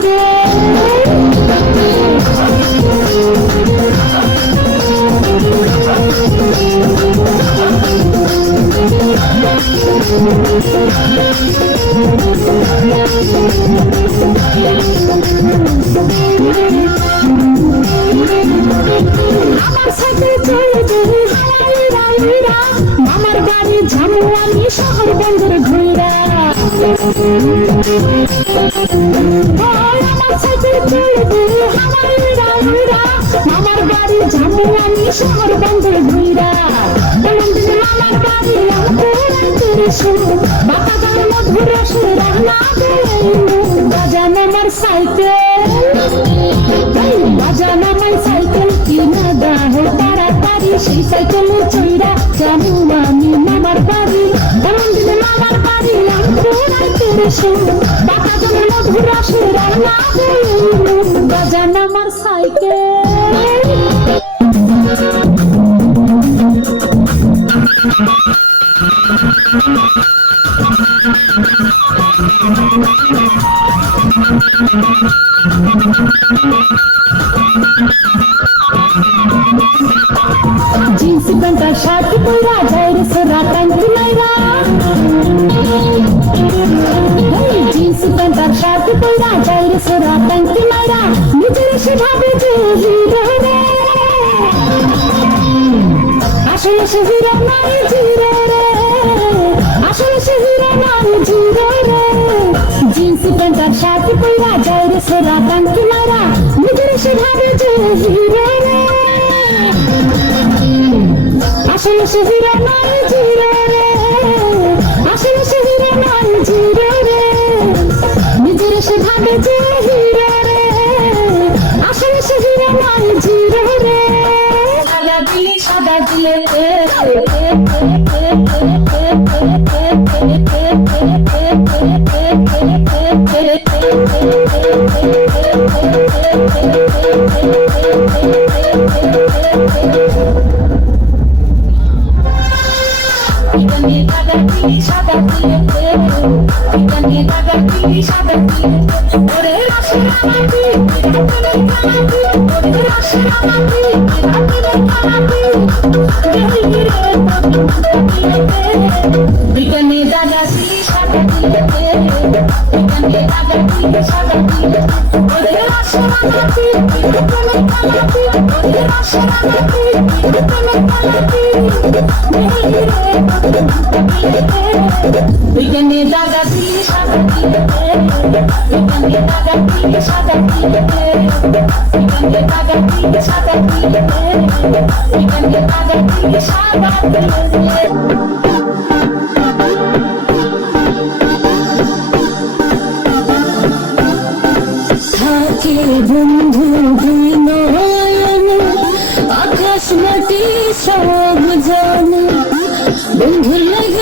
cycle আমার cycle চলে চলে হাওয়াইরা উইরা মামার বাড়ি ঝামু আমি শহর বন্দর ঘুইরা আমার সাইকেল চলে চলে হাওয়াইরা উইরা মামার বাড়ি ঝামু আমি শহর বন্দর ঘুইরা মামার বাড়ি আমার সুর বাবা গান মধুর সুর রান্না বাজান আমার সাইকেল বাজান আমার সাইকেল কিনা দাও তাড়াতাড়ি সেই সাইকেলের চইরা জামু আমি মামার বাড়ি মামার বাড়ি আমার সুর বাবা গান মধুর সুর রান্না বাজান আমার সাইকেল जींस पैंट शर्ट पहरा जाए सोरा पैंट नाइरा जींस पैंट शर्ट पहरा जाए सोरा पैंट नाइरा निजेर से भावे जे हिरो रे আসলে সে হিরো নাই জিরো রে আসলে সে হিরো নাই জিরো রে জিন্স প্যান্ট আর শার্ট পরা যায় রে সোরা প্যান্ট মারা নিজের সে ভাবে যে হিরো রে আসলে সে হিরো নাই জিরো রে আসলে সে হিরো নাই জিরো রে নিজের সে ভাবে যে হিরো রে আসলে সে হিরো নাই জিরো রে সাদা দিলে সাদা বিজ্ঞানী দাদা সাদা বিজ্ঞানী দাদা সাদা বিজ্ঞানী দাদা সাদা বিজ্ঞানী দাদা সাদা বিজ্ঞানী দাদা সাদা থাকে বন্ধু দুই নয়ন আকাশ মাটি সব জানে বন্ধু লাগে